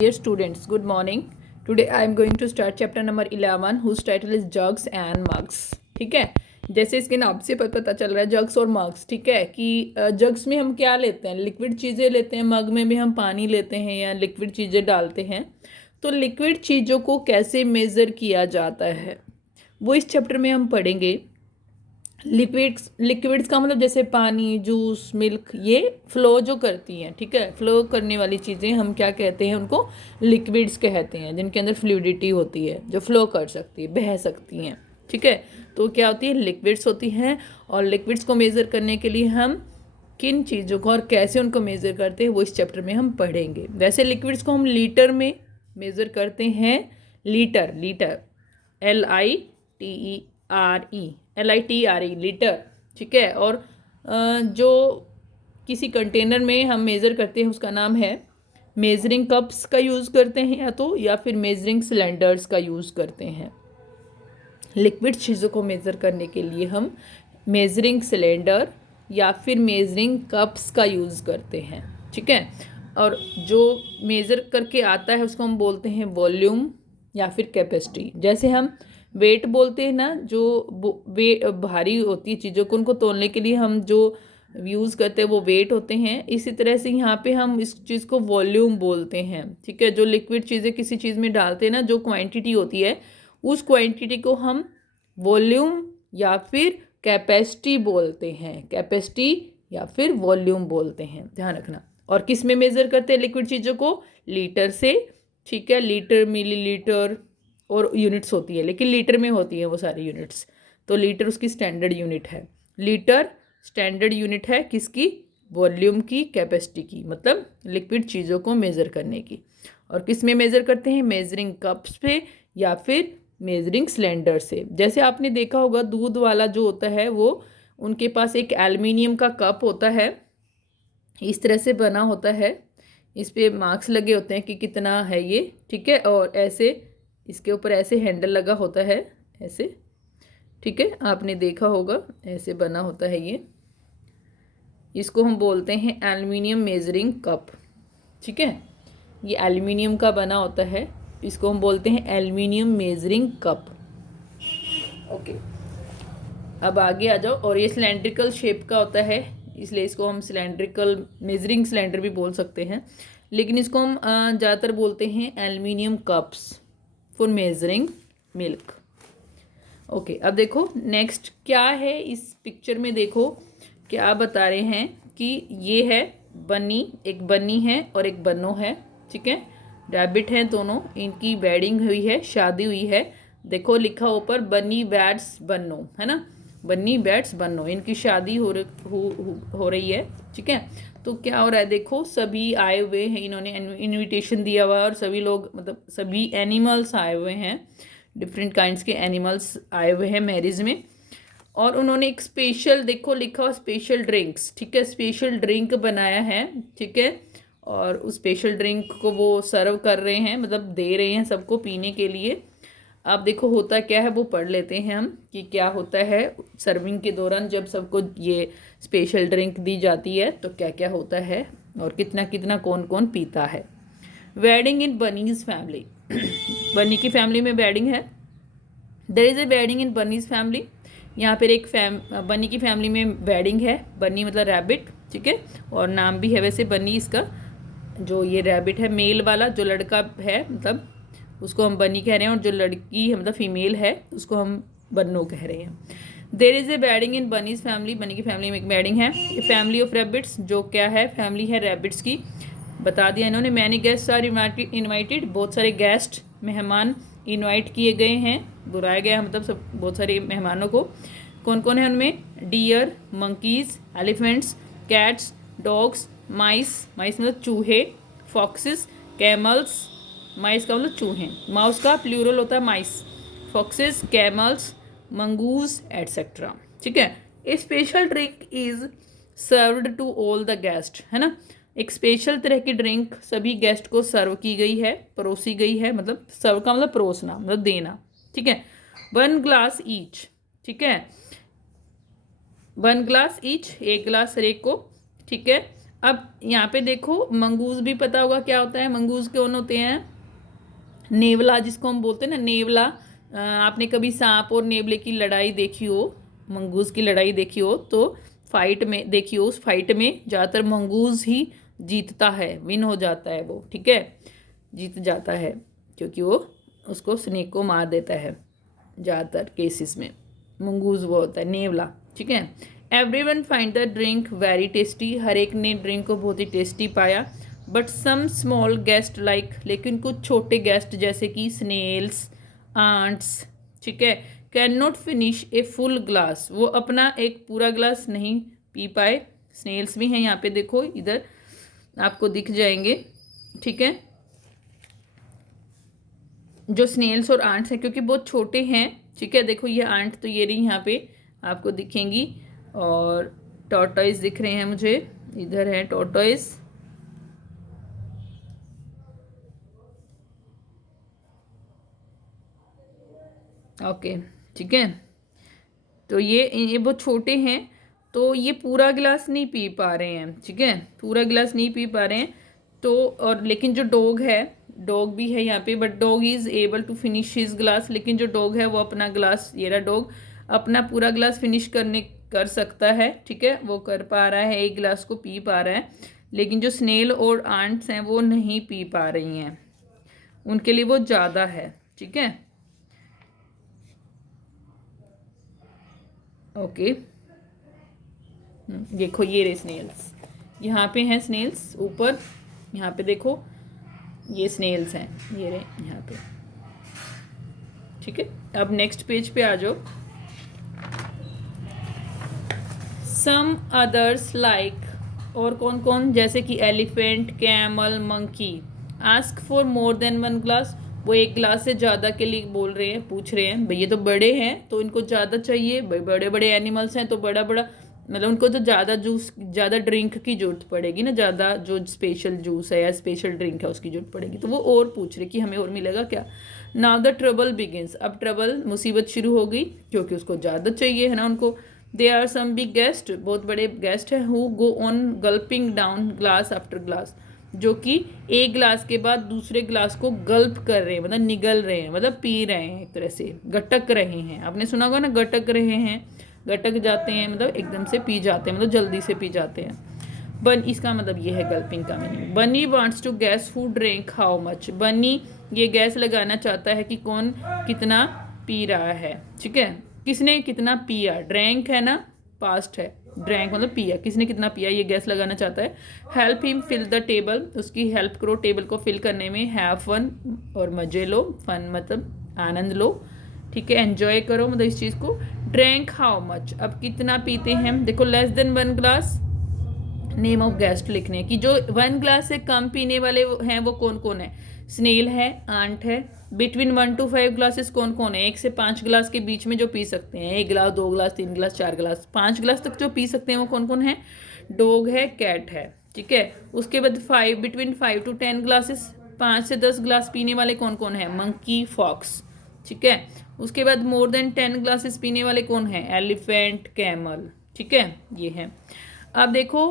Dear students, good morning. Today I am going to start chapter number 11 whose title is jugs and mugs. ठीक है, जैसे इसके नाम से पता चल रहा है जग्स और मग्स. ठीक है कि जग्स में हम क्या लेते हैं, लिक्विड चीज़ें लेते हैं. मग में भी हम पानी लेते हैं या लिक्विड चीज़ें डालते हैं. तो लिक्विड चीज़ों को कैसे मेज़र किया जाता है वो इस चैप्टर में हम पढ़ेंगे. लिक्विड्स का मतलब जैसे पानी, जूस, मिल्क, ये फ्लो जो करती हैं. ठीक है, फ्लो करने वाली चीज़ें हम क्या कहते हैं, उनको लिक्विड्स कहते हैं. जिनके अंदर फ्लूइडिटी होती है, जो फ्लो कर सकती है, बह सकती हैं. ठीक है, तो क्या होती है, लिक्विड्स होती हैं. और लिक्विड्स को मेज़र करने के लिए हम किन चीज़ों को और कैसे उनको मेज़र करते हैं वो इस चैप्टर में हम पढ़ेंगे. वैसे लिक्विड्स को हम लीटर में मेज़र करते हैं. Litre, LITERE, litre. ठीक है, और जो किसी कंटेनर में हम मेज़र करते हैं उसका नाम है मेजरिंग कप्स का यूज़ करते हैं या फिर मेजरिंग सिलेंडर्स का यूज़ करते हैं. लिक्विड चीज़ों को मेज़र करने के लिए हम मेजरिंग सिलेंडर या फिर मेजरिंग कप्स का यूज़ करते हैं. ठीक है, और जो मेज़र करके आता है उसको हम बोलते हैं वॉल्यूम या फिर कैपेसिटी. जैसे हम वेट बोलते हैं ना, जो भारी होती है चीज़ों को, उनको तोलने के लिए हम जो यूज़ करते हैं वो वेट होते हैं. इसी तरह से यहाँ पे हम इस चीज़ को वॉल्यूम बोलते हैं. ठीक है, जो लिक्विड चीज़ें किसी चीज़ में डालते हैं ना, जो क्वांटिटी होती है उस क्वांटिटी को हम वॉल्यूम या फिर कैपेसिटी बोलते हैं. कैपेसिटी या फिर वॉल्यूम बोलते हैं, ध्यान रखना. और किस में मेज़र करते हैं लिक्विड चीज़ों को? लीटर से. ठीक है, लीटर, मिलीलीटर और यूनिट्स होती है, लेकिन लीटर में होती है वो सारी यूनिट्स. तो लीटर उसकी स्टैंडर्ड यूनिट है. लीटर स्टैंडर्ड यूनिट है किसकी? वॉल्यूम की, कैपेसिटी की, मतलब लिक्विड चीज़ों को मेज़र करने की. और किस में मेज़र करते हैं? मेजरिंग कप्स पे या फिर मेजरिंग सिलेंडर से. जैसे आपने देखा होगा दूध वाला जो होता है वो, उनके पास एक एल्युमिनियम का कप होता है, इस तरह से बना होता है. इस पे मार्क्स लगे होते हैं कि कितना है ये. ठीक है, और ऐसे इसके ऊपर ऐसे हैंडल लगा होता है, ऐसे. ठीक है, आपने देखा होगा ऐसे बना होता है ये. इसको हम बोलते हैं एल्युमिनियम मेजरिंग कप. ठीक है, ये एल्युमिनियम का बना होता है, इसको हम बोलते हैं एल्युमिनियम मेजरिंग कप. ओके, अब आगे आ जाओ. और ये सिलेंड्रिकल शेप का होता है, इसलिए इसको हम सिलेंड्रिकल मेजरिंग सिलेंडर भी बोल सकते हैं, लेकिन इसको हम ज़्यादातर बोलते हैं aluminium cups for measuring milk. Okay, अब देखो नेक्स्ट क्या है इस पिक्चर में. देखो क्या बता रहे हैं कि ये है बन्नी, एक बन्नी है और एक बन्नो है. ठीक है, रैबिट हैं दोनों, इनकी वेडिंग हुई है, शादी हुई है. देखो लिखा ऊपर बन्नी बैट्स बन्नो, है ना, बन्नी बैट्स बन्नो, इनकी शादी हो रही है. ठीक है, तो क्या हो रहा है, देखो सभी आए हुए हैं, इन्होंने इनविटेशन दिया हुआ है और सभी लोग, मतलब सभी एनिमल्स आए हुए हैं, डिफरेंट काइंड्स के एनिमल्स आए हुए हैं मैरिज में. और उन्होंने एक स्पेशल, देखो लिखा हुआ स्पेशल ड्रिंक्स. ठीक है, स्पेशल ड्रिंक बनाया है. ठीक है, और उस स्पेशल ड्रिंक को वो सर्व कर रहे हैं, मतलब दे रहे हैं सबको पीने के लिए. अब देखो होता क्या है वो पढ़ लेते हैं हम कि क्या होता है सर्विंग के दौरान, जब सबको ये स्पेशल ड्रिंक दी जाती है तो क्या क्या होता है और कितना कितना कौन कौन पीता है. Wedding in bunny's family. Bunny की फैमिली में वेडिंग है. There is a wedding in bunny's family. यहाँ पर एक बनी की फैमिली में वेडिंग है. बनी मतलब रैबिट. ठीक है, और नाम भी है वैसे बनी इसका. जो ये रैबिट है मेल वाला, जो लड़का है मतलब उसको हम बनी कह रहे हैं, और जो लड़की है मतलब फीमेल है उसको हम बन्नो कह रहे हैं. There is a wedding in bunny's family. Bunny की फैमिली में एक वेडिंग है. फैमिली ऑफ रैबिट्स, जो क्या है, फैमिली है रैबिट्स की. बता दिया इन्होंने. Many guest are invited. बहुत सारे गेस्ट, मेहमान इनवाइट किए गए हैं, बुलाया गया मतलब सब, बहुत सारे मेहमानों को. कौन कौन है उनमें? Deer, monkeys, elephants, cats, dogs, mice, mice मतलब चूहे, फॉक्सेस, कैमल्स, माइस का मतलब चूहे, माउस का प्लूरल होता है mice, foxes, camels, mongoose etcetera. ठीक है, a special drink is served to all the guest, है ना. एक स्पेशल तरह की ड्रिंक सभी गेस्ट को सर्व की गई है, परोसी गई है. मतलब सर्व का मतलब परोसना, मतलब देना. ठीक है, 1 ग्लास ईच. ठीक है, 1 ग्लास ईच, 1 ग्लास हर एक को. ठीक है, अब यहाँ पे देखो मंगूज भी पता होगा क्या होता है। मंगूज कौन होते हैं? नेवला जिसको हम बोलते हैं ना, नेवला। आपने कभी सांप और नेवले की लड़ाई देखी हो, मंगूज की लड़ाई देखी हो तो फाइट में देखी हो, उस फाइट में ज़्यादातर मंगूज ही जीतता है, विन हो जाता है वो, ठीक है, जीत जाता है, क्योंकि वो उसको स्नेक को मार देता है ज़्यादातर केसेस में। मंगूज वो होता है नेवला, ठीक है। Everyone find the drink very tasty, हर एक ने ड्रिंक को बहुत ही टेस्टी पाया। But some small guest like, लेकिन कुछ छोटे गेस्ट जैसे कि स्नेल्स, आंट्स, ठीक है, can not finish a full glass, वो अपना एक पूरा ग्लास नहीं पी पाए। स्नेल्स भी हैं यहाँ पे, देखो इधर आपको दिख जाएंगे, ठीक है, जो स्नेल्स और आंट्स हैं, क्योंकि बहुत छोटे हैं, ठीक है। देखो ये आंट तो ये रही यहाँ पे आपको दिखेंगी, और टॉर्टॉइस दिख रहे हैं मुझे, इधर है टॉर्टॉइस, ओके, ठीक है। तो ये बहुत छोटे हैं, तो ये पूरा गिलास नहीं पी पा रहे हैं, ठीक है, पूरा गिलास नहीं पी पा रहे हैं। तो और लेकिन जो डॉग है, डॉग भी है यहाँ पे, but dog is able to finish his glass, लेकिन जो डॉग है वो अपना ग्लास, ये रहा डॉग, अपना पूरा ग्लास फिनिश कर सकता है, ठीक है, वो कर पा रहा है, एक गिलास को पी पा रहा है। लेकिन जो स्नेल और आंट्स हैं वो नहीं पी पा रही हैं, उनके लिए वो ज़्यादा है, ठीक है, ओके। देखो ये रहे स्नेल्स, यहाँ पे हैं स्नेल्स ऊपर, यहाँ पे देखो ये स्नेल्स हैं, ये रहे यहाँ पे, ठीक है। अब नेक्स्ट पेज पे आ जाओ। सम अदर्स लाइक, और कौन कौन, जैसे कि elephant, camel, monkey, ask for more than one glass, वो एक ग्लास से ज़्यादा के लिए बोल रहे हैं, पूछ रहे हैं, भाई ये तो बड़े हैं तो इनको ज़्यादा चाहिए, भाई बड़े बड़े एनिमल्स हैं तो बड़ा बड़ा, मतलब उनको तो ज़्यादा जूस, ज़्यादा ड्रिंक की जरूरत पड़ेगी ना, ज़्यादा जो स्पेशल जूस है या स्पेशल ड्रिंक है उसकी जरूरत पड़ेगी, तो वो और पूछ रहे कि हमें और मिलेगा क्या। नाउ द ट्रबल बिगिंस, अब ट्रबल मुसीबत शुरू हो गई, क्योंकि उसको ज़्यादा चाहिए है ना उनको। They are some big guest, बहुत बड़े गेस्ट हैं, who go on gulping down glass after glass, जो कि एक ग्लास के बाद दूसरे ग्लास को गल्प कर रहे हैं, मतलब निगल रहे हैं, मतलब पी रहे हैं, एक तरह से गटक रहे हैं। आपने सुना होगा ना, गटक रहे हैं, गटक जाते हैं मतलब एकदम से पी जाते हैं, मतलब जल्दी से पी जाते हैं। बन, इसका मतलब ये है गल्पिंग का meaning. Bunny wants to guess food drink how much, bunny ये गैस लगाना चाहता है कि कौन कितना पी रहा है, ठीक है, किसने कितना पिया, ड्रैंक है ना, पास्ट है, ड्रैंक मतलब पिया, किसने कितना पिया, ये गैस लगाना चाहता है। Help him fill the table, उसकी हेल्प करो टेबल को फिल करने में। हैव फन, और मजे लो, फन मतलब आनंद लो, ठीक है, एंजॉय करो मतलब इस चीज़ को। ड्रैंक हाउ मच, अब कितना पीते हैं, देखो less than one glass, name of guest लिखने कि जो वन ग्लास से कम पीने वाले हैं वो कौन कौन है, स्नेल है, आंट है। बिटवीन 1 to 5 ग्लासेस कौन कौन है, 1 से 5 ग्लास के बीच में जो पी सकते हैं, 1 glass, 2 glass, 3 glass, 4 glass, 5 glass तक जो पी सकते हैं वो कौन कौन है, डॉग है, कैट है, ठीक है। उसके बाद बिटवीन 5 to 10 ग्लासेस, 5 से 10 ग्लास पीने वाले कौन कौन है, मंकी, फॉक्स, ठीक है। उसके बाद मोर देन 10 ग्लासेस पीने वाले कौन है, एलिफेंट, कैमल, ठीक है, ये है। अब देखो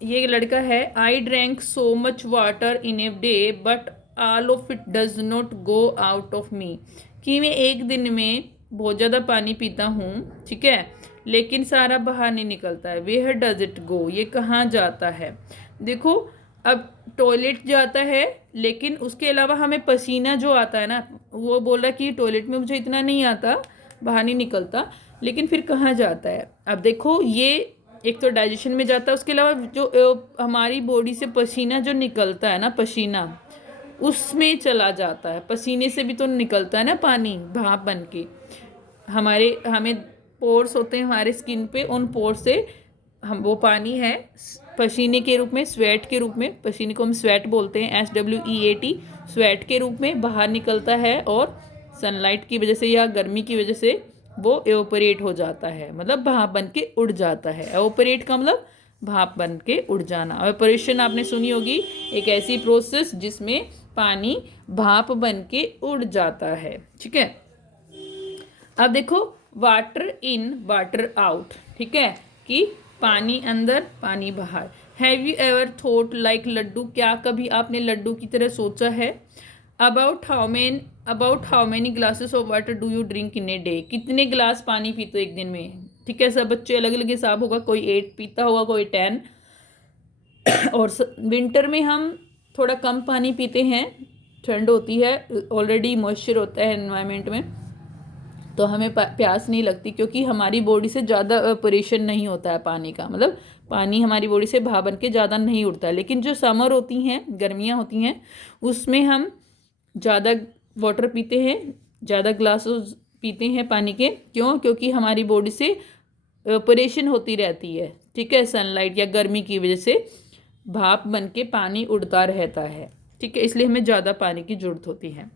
ये लड़का है, I drank so much water in a day but all of it does not go out of me, कि मैं एक दिन में बहुत ज़्यादा पानी पीता हूँ, ठीक है, लेकिन सारा बाहर नहीं निकलता है। वेयर डज इट गो, ये कहाँ जाता है। देखो अब टॉयलेट जाता है, लेकिन उसके अलावा हमें पसीना जो आता है ना, वो बोल रहा है कि टॉयलेट में मुझे इतना नहीं आता, बाहर नहीं निकलता, लेकिन फिर कहाँ जाता है। अब देखो ये एक तो डाइजेशन में जाता है, उसके अलावा जो हमारी बॉडी से पसीना जो निकलता है ना, पसीना उसमें चला जाता है। पसीने से भी तो निकलता है ना पानी, भाप बन के, हमें पोर्स होते हैं हमारे स्किन पे, उन पोर्स से हम वो पानी है पसीने के रूप में, स्वेट के रूप में, पसीने को हम स्वेट बोलते हैं, SWEAT, स्वेट के रूप में बाहर निकलता है, और सनलाइट की वजह से या गर्मी की वजह से वो एवोपरेट हो जाता है, मतलब भाप बन के उड़ जाता है। एवोपरेट का मतलब भाप बन के उड़ जाना। एवोपरेशन आपने सुनी होगी, एक ऐसी प्रोसेस जिसमें पानी भाप बन के उड़ जाता है, ठीक है। अब देखो वाटर इन वाटर आउट, ठीक है, कि पानी अंदर पानी बाहर। Have you ever thought like Laddu, क्या कभी आपने लड्डू की तरह सोचा है? About how many glasses of water do you drink in a day, कितने गिलास पानी पीते हो एक दिन में? ठीक है, सब बच्चे अलग अलग हिसाब होगा, कोई 8 पीता होगा, कोई 10। और विंटर में हम थोड़ा कम पानी पीते हैं, ठंड होती है, ऑलरेडी मॉइस्चर होता है एनवायरनमेंट में, तो हमें प्यास नहीं लगती क्योंकि हमारी बॉडी से ज़्यादा ऑपरेशन नहीं होता है पानी का, मतलब पानी हमारी बॉडी से भाप बन के ज़्यादा नहीं उड़ता है। लेकिन जो समर होती हैं, गर्मियाँ होती हैं, उसमें हम ज़्यादा वाटर पीते हैं, ज़्यादा ग्लासेस पीते हैं पानी के। क्यों? क्योंकि हमारी बॉडी से ऑपरेशन होती रहती है, ठीक है, सनलाइट या गर्मी की वजह से भाप बन के पानी उड़ता रहता है, ठीक है, इसलिए हमें ज़्यादा पानी की ज़रूरत होती है।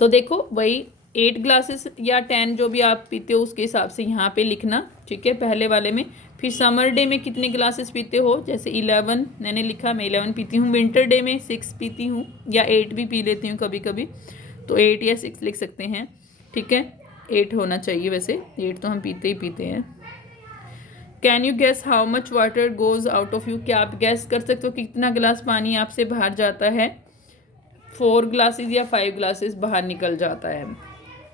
तो देखो वही 8 ग्लासेस या 10 जो भी आप पीते हो उसके हिसाब से यहाँ पे लिखना, ठीक है, पहले वाले में। फिर समर डे में कितने ग्लासेस पीते हो, जैसे 11 मैंने लिखा, मैं 11 पीती हूँ। विंटर डे में 6 पीती हूँ, या 8 भी पी लेती हूँ कभी कभी, तो 8 या 6 लिख सकते हैं, ठीक है, 8 होना चाहिए, वैसे 8 तो हम पीते ही पीते हैं। Can you gas how much water goes out of you, क्या आप गैस कर सकते हो कि कितना गिलास पानी आपसे बाहर जाता है? 4 ग्लासेस या 5 ग्लासेस बाहर निकल जाता है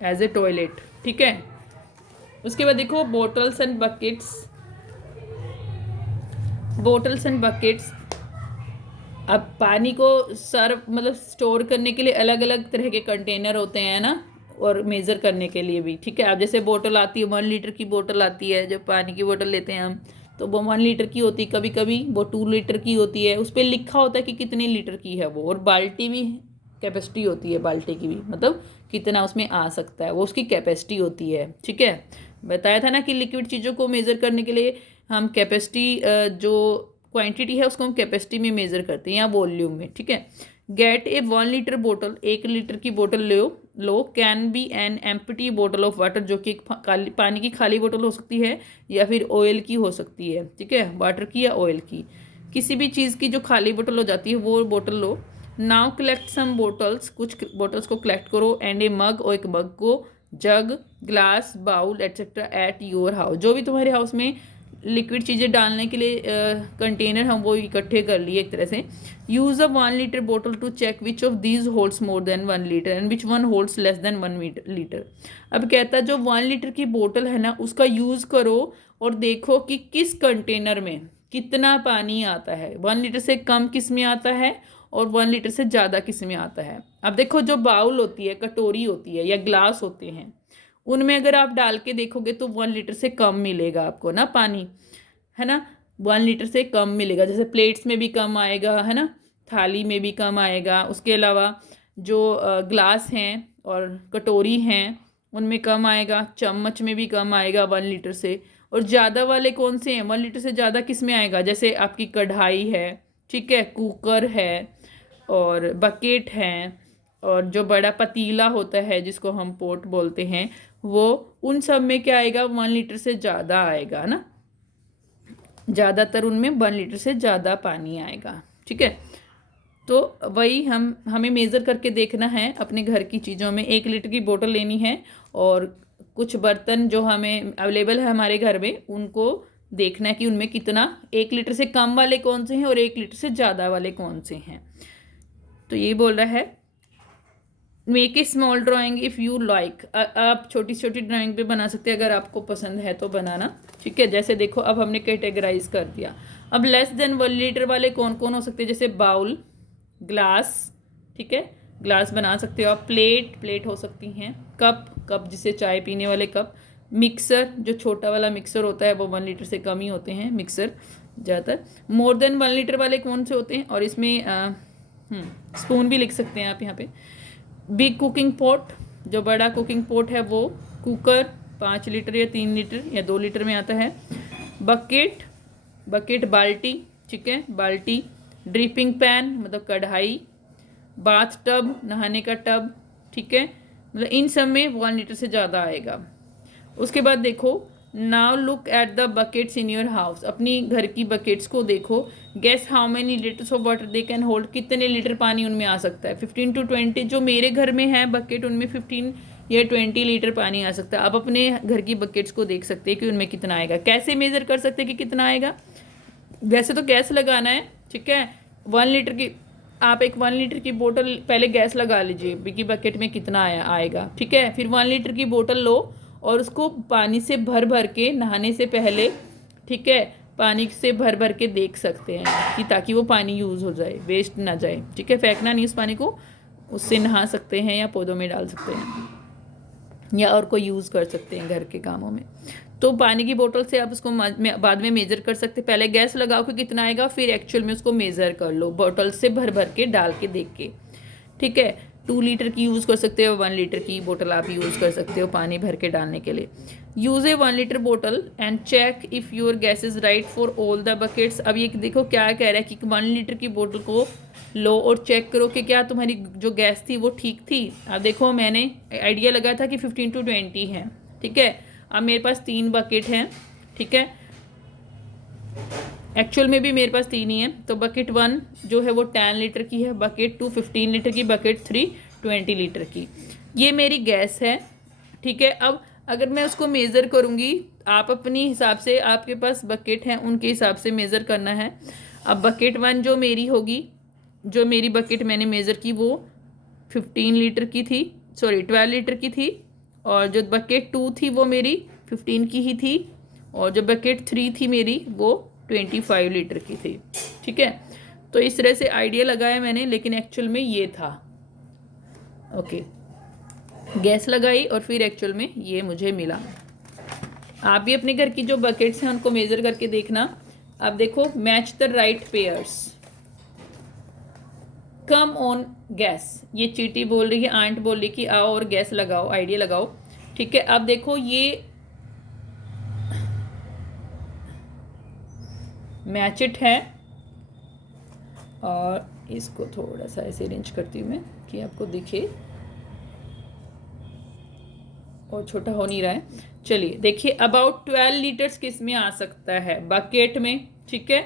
एज ए टॉयलेट, ठीक है। उसके बाद देखो bottles and buckets. Bottles and buckets, अब पानी को सर्व मतलब स्टोर करने के लिए अलग अलग तरह के कंटेनर होते हैं ना, और मेज़र करने के लिए भी, ठीक है। अब जैसे बोतल आती है, 1 लीटर की बोतल आती है, जब पानी की बोतल लेते हैं हम, तो वो 1 लीटर की होती है, कभी कभी वो 2 लीटर की होती है, उस पर लिखा होता है कि कितने लीटर की है वो। और बाल्टी भी कैपेसिटी होती है, बाल्टी की भी, मतलब कितना उसमें आ सकता है, वो उसकी कैपेसिटी होती है, ठीक है। बताया था ना कि लिक्विड चीज़ों को मेज़र करने के लिए हम कैपेसिटी, जो क्वांटिटी है उसको हम कैपेसिटी में मेज़र करते हैं या वॉल्यूम में, ठीक है। गेट ए 1 लीटर बोतल, 1 लीटर की बोतल लो। कैन बी एन एम्प्टी बोतल ऑफ वाटर, जो कि पानी की खाली बोतल हो सकती है या फिर ऑयल की हो सकती है, ठीक है, वाटर की या ऑयल की, किसी भी चीज़ की जो खाली बोतल हो जाती है वो बोतल लो। नाउ कलेक्ट सम बोटल्स, कुछ बोटल्स को कलेक्ट करो, एंड ए मग, और एक मग को, jug, glass, bowl etcetera at your house, जो भी तुम्हारे हाउस में लिक्विड चीज़ें डालने के लिए कंटेनर हम वो इकट्ठे कर लिए एक तरह से। Use a 1 litre bottle to check which of these holds more than 1 litre and which one holds less than 1 litre. अब कहता है जो 1 लीटर की बोतल है ना, उसका यूज़ करो और देखो कि किस कंटेनर में कितना पानी आता है। 1 लीटर से कम किस में आता है और 1 लीटर से ज़्यादा किस में आता है। अब देखो जो बाउल होती है, कटोरी होती है या ग्लास होते हैं, उनमें अगर आप डाल के देखोगे तो 1 लीटर से कम मिलेगा आपको ना पानी, है ना, 1 लीटर से कम मिलेगा। जैसे प्लेट्स में भी कम आएगा, है ना, थाली में भी कम आएगा। उसके अलावा जो ग्लास हैं और कटोरी हैं उनमें कम आएगा, चम्मच में भी कम आएगा 1 लीटर से। और ज़्यादा वाले कौन से हैं? 1 लीटर से ज़्यादा किस में आएगा? जैसे आपकी कढ़ाई है, ठीक है, कुकर है, और बकेट हैं, और जो बड़ा पतीला होता है जिसको हम पोट बोलते हैं, वो उन सब में क्या आएगा? 1 लीटर से ज़्यादा आएगा ना, ज़्यादातर उनमें 1 लीटर से ज़्यादा पानी आएगा, ठीक है। तो वही हमें मेज़र करके देखना है अपने घर की चीज़ों में। 1 लीटर की बोतल लेनी है और कुछ बर्तन जो हमें अवेलेबल है हमारे घर में, उनको देखना है कि उनमें कितना, 1 लीटर से कम वाले कौन से हैं और 1 लीटर से ज़्यादा वाले कौन से हैं। तो ये बोल रहा है make a small drawing if you like, आप छोटी छोटी ड्राइंग भी बना सकते हैं अगर आपको पसंद है तो बनाना, ठीक है। जैसे देखो अब हमने कैटेगराइज कर दिया। अब लेस देन 1 लीटर वाले कौन कौन हो सकते हैं? जैसे बाउल, ग्लास, ठीक है, ग्लास बना सकते हो आप। प्लेट हो सकती हैं। कप जिसे चाय पीने वाले कप। मिक्सर, जो छोटा वाला मिक्सर होता है वो 1 लीटर से कम ही होते हैं मिक्सर ज़्यादातर। मोर देन 1 लीटर वाले कौन से होते हैं? और इसमें स्पून भी लिख सकते हैं आप यहाँ पे। बिग कुकिंग पॉट, जो बड़ा कुकिंग पॉट है वो। कुकर 5 लीटर या 3 लीटर या 2 लीटर में आता है। बकेट बाल्टी, ठीक है, बाल्टी। ड्रिपिंग पैन मतलब कढ़ाई। बाथ टब, नहाने का टब, ठीक है, मतलब इन सब में 1 लीटर से ज़्यादा आएगा। उसके बाद देखो now look at the buckets in your house, अपनी घर की बकेट्स को देखो। Guess how many litres of water they can hold, कितने लीटर पानी उनमें आ सकता है? 15 to 20, जो मेरे घर में है बकेट उनमें 15 या 20 लीटर पानी आ सकता है। आप अपने घर की बकेट्स को देख सकते हैं कि उनमें कितना आएगा। कैसे मेज़र कर सकते हैं कि कितना आएगा? वैसे तो गैस लगाना है, ठीक है। 1 लीटर की, आप एक 1 लीटर की बोतल पहले गैस लगा लीजिए कि बकेट में कितना आएगा, ठीक है। फिर 1 लीटर की बोतल लो और उसको पानी से भर भर के नहाने से पहले, ठीक है, पानी से भर भर के देख सकते हैं कि ताकि वो पानी यूज़ हो जाए, वेस्ट ना जाए, ठीक है। फेंकना नहीं उस पानी को, उससे नहा सकते हैं या पौधों में डाल सकते हैं या और कोई यूज़ कर सकते हैं घर के कामों में। तो पानी की बोतल से आप उसको बाद में मेज़र कर सकते हैं। पहले गैस लगाओ कि कितना आएगा, फिर एक्चुअल में उसको मेज़र कर लो बोतल से भर भर के डाल के देख के, ठीक है। 2 लीटर की यूज़ कर सकते हो, 1 लीटर की बोतल आप यूज़ कर सकते हो पानी भर के डालने के लिए। यूज़ ए 1 लीटर बोतल and check if your guess is right for all the buckets. अब ये देखो क्या कह रहा है कि 1 लीटर की बोतल को लो और चेक करो कि क्या तुम्हारी जो गैस थी वो ठीक थी। अब देखो मैंने आइडिया लगा था कि 15 to 20 है, ठीक है। अब मेरे पास 3 बकेट हैं, ठीक है। एक्चुअल में भी मेरे पास 3 ही है। तो बकेट 1 जो है वो 10 लीटर की है, बकेट 2 15 लीटर की, बकेट 3 20 लीटर की। ये मेरी गैस है, ठीक है। अब अगर मैं उसको मेज़र करूँगी, आप अपनी हिसाब से, आपके पास बकेट हैं उनके हिसाब से मेज़र करना है। अब बकेट 1 जो मेरी होगी, जो मेरी बकेट मैंने मेज़र की वो 15 लीटर की थी, सॉरी 12 लीटर की थी। और जो बकेट 2 थी वो मेरी 15 की ही थी। और जो बकेट 3 थी मेरी वो 25 लीटर की थी, ठीक है। तो इस तरह से आइडिया लगाया मैंने, लेकिन एक्चुअल में ये था। ओके, गैस लगाई और फिर एक्चुअल में ये मुझे मिला। आप भी अपने घर की जो बकेट्स हैं उनको मेज़र करके देखना। अब देखो, match the right pairs, come on gas. ये चीटी बोल रही है, आंट बोल रही कि आओ और गैस लगाओ, आइडिया लगाओ, ठीक है। अब देखो ये मैच इट है और इसको थोड़ा सा ऐसे अरेंज करती हूँ मैं कि आपको दिखे, और छोटा हो नहीं रहा है। चलिए देखिए, अबाउट 12 लीटर्स किस में आ सकता है, बकेट में, ठीक है।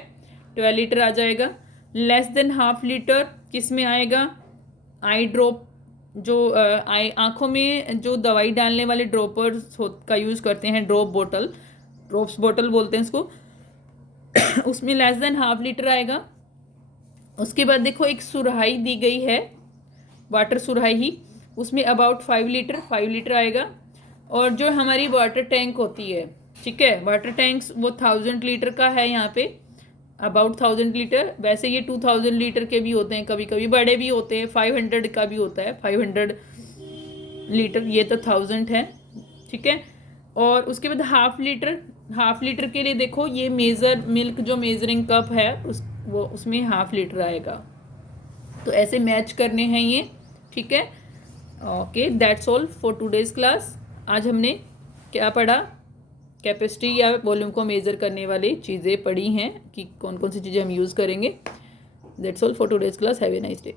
12 लीटर आ जाएगा। लेस देन हाफ लीटर किस में आएगा, आई ड्रॉप, जो आई आँखों में जो दवाई डालने वाले ड्रॉपर्स का यूज़ करते हैं, ड्रॉप बोतल, ड्रॉप्स बोतल बोलते हैं इसको, उसमें लेस देन हाफ लीटर आएगा। उसके बाद देखो एक सुराही दी गई है, वाटर सुराही, उसमें अबाउट 5 लीटर आएगा। और जो हमारी वाटर टैंक होती है, ठीक है, वाटर टैंक्स वो 1000 लीटर का है यहाँ पे, अबाउट 1000 लीटर। वैसे ये 2000 लीटर के भी होते हैं, कभी कभी बड़े भी होते हैं, 500 का भी होता है, 500 लीटर, ये तो 1000 है, ठीक है। और उसके बाद हाफ लीटर के लिए देखो ये मेज़र मिल्क जो मेजरिंग कप है उसमें हाफ लीटर आएगा। तो ऐसे मैच करने हैं ये, ठीक है। Okay, that's all for today's class. आज हमने क्या पढ़ा, कैपेसिटी या वॉल्यूम को मेज़र करने वाली चीज़ें पढ़ी हैं कि कौन कौन सी चीज़ें हम यूज़ करेंगे। That's all for today's class. Have a nice day.